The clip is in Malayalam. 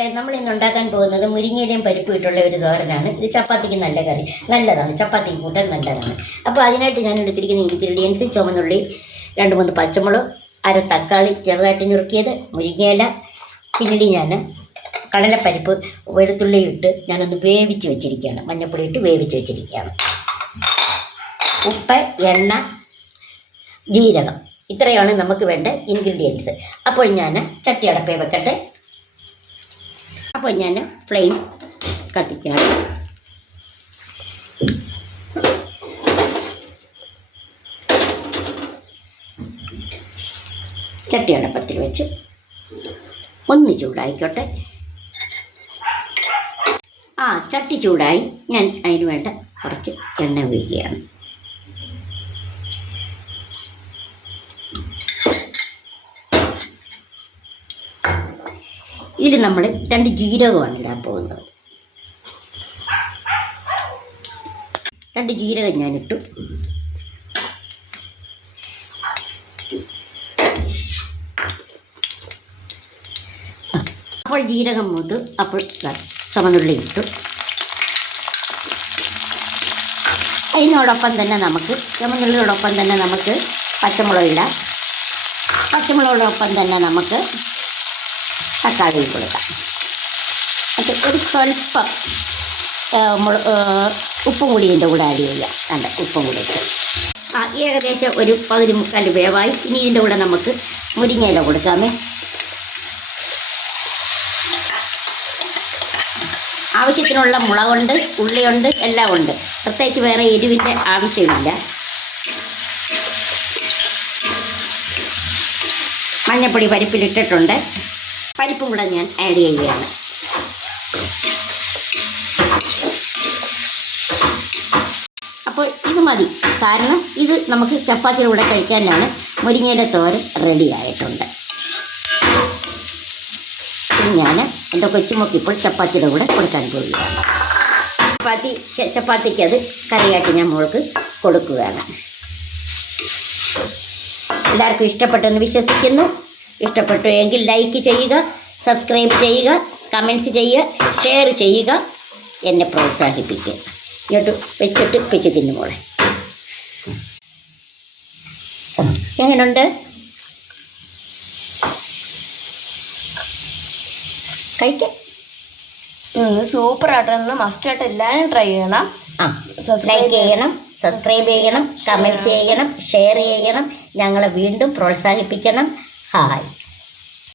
മക്കളെ, നമ്മൾ ഇന്ന് ഉണ്ടാക്കാൻ പോകുന്നത് മുരിങ്ങയിലയും പരിപ്പ് ഇട്ടുള്ള ഒരു തോരനാണ്. ഇത് ചപ്പാത്തിക്ക് നല്ല കറി, നല്ലതാണ്, ചപ്പാത്തിക്ക് കൂട്ടാൻ നല്ലതാണ്. അപ്പോൾ അതിനായിട്ട് ഞാൻ എടുത്തിരിക്കുന്ന ഇൻഗ്രീഡിയൻസ്: ചുവന്നുള്ളി, 2-3 പച്ചമുളക്, അര തക്കാളി ചെറുതായിട്ട് ഞുറുക്കിയത്, മുരിങ്ങയില, പിന്നീട് ഞാൻ കടലപ്പരിപ്പ്, വെളുത്തുള്ളി ഇട്ട് ഞാനൊന്ന് വേവിച്ച് വെച്ചിരിക്കുകയാണ്. മഞ്ഞൾപ്പൊടി ഇട്ട് വേവിച്ച് വെച്ചിരിക്കുകയാണ്. ഉപ്പ്, എണ്ണ, ജീരകം, ഇത്രയാണ് നമുക്ക് വേണ്ട ഇൻഗ്രീഡിയൻസ്. അപ്പോൾ ഞാൻ ചട്ടി അടപ്പേ വെക്കട്ടെ. അപ്പോൾ ഞാൻ ഫ്ലെയിം കത്തിക്കണം. ചട്ടി അടപ്പത്തിൽ വെച്ച് ഒന്ന് ചൂടായിക്കോട്ടെ. ചട്ടി ചൂടായി. ഞാൻ അതിന് വേണ്ട കുറച്ച് എണ്ണ ഒഴിക്കുകയാണ്. ഇതിൽ നമ്മൾ 2 ജീരകമാണ് ഇടാൻ പോകുന്നത്. 2 ജീരകം ഞാനിട്ടു. അപ്പോൾ ജീരകം മൂത്ത്. അപ്പോൾ ചുവന്നുള്ളി ഇട്ടു. അതിനോടൊപ്പം തന്നെ ചുവന്നുള്ളിയോടൊപ്പം തന്നെ നമുക്ക് പച്ചമുളക് ഇടാം. പച്ചമുളകോടൊപ്പം തന്നെ നമുക്ക് തക്കാളി കൊടുക്കാം. അത് ഒരു സ്വല്പം ഉപ്പും കൂടി ഇതിൻ്റെ കൂടെ ആഡ് ചെയ്യാം. വേണ്ട, ഉപ്പും കൂടി ഇട്ട് ഏകദേശം ഒരു 1/4 വേവായി. ഇനി ഇതിൻ്റെ കൂടെ നമുക്ക് മുരിങ്ങയില കൊടുക്കാമേ. ആവശ്യത്തിനുള്ള മുളകുണ്ട്, ഉള്ളിയുണ്ട്, എല്ലാം ഉണ്ട്. പ്രത്യേകിച്ച് വേറെ എരിവിൻ്റെ ആവശ്യമില്ല. മഞ്ഞൾപ്പൊടി പരിപ്പിലിട്ടിട്ടുണ്ട്. പരിപ്പും കൂടെ ഞാൻ ആഡ് ചെയ്യുകയാണ്. അപ്പോൾ ഇത് മതി, കാരണം ഇത് നമുക്ക് ചപ്പാത്തിയുടെ കൂടെ കഴിക്കാനാണ്. മുരിങ്ങയുടെ തോരൻ റെഡി ആയിട്ടുണ്ട്. ഞാൻ എൻ്റെ കൊച്ചുമൊക്കെ ഇപ്പോൾ ചപ്പാത്തിയുടെ കൂടെ കൊടുക്കാൻ പോവുകയാണ്. ചപ്പാത്തിക്ക് അത് കറിയായിട്ട് ഞാൻ മോൾക്ക് കൊടുക്കുകയാണ്. എല്ലാവർക്കും ഇഷ്ടപ്പെട്ടെന്ന് വിശ്വസിക്കുന്നു. ഇഷ്ടപ്പെട്ടു എങ്കിൽ ലൈക്ക് ചെയ്യുക, സബ്സ്ക്രൈബ് ചെയ്യുക, കമൻറ്റ്സ് ചെയ്യുക, ഷെയർ ചെയ്യുക. എന്നെ പ്രോത്സാഹിപ്പിക്കുക. ഇങ്ങോട്ട് വെച്ച് തിന്നു മോളെ. എങ്ങനെയുണ്ട്? കഴിക്കാം. സൂപ്പറായിട്ടാണ്. മസ്റ്റായിട്ട് എല്ലാവരും ട്രൈ ചെയ്യണം. ലൈക്ക് ചെയ്യണം, സബ്സ്ക്രൈബ് ചെയ്യണം, കമൻറ്റ്സ് ചെയ്യണം, ഷെയർ ചെയ്യണം. ഞങ്ങളെ വീണ്ടും പ്രോത്സാഹിപ്പിക്കണം. ഹായ്.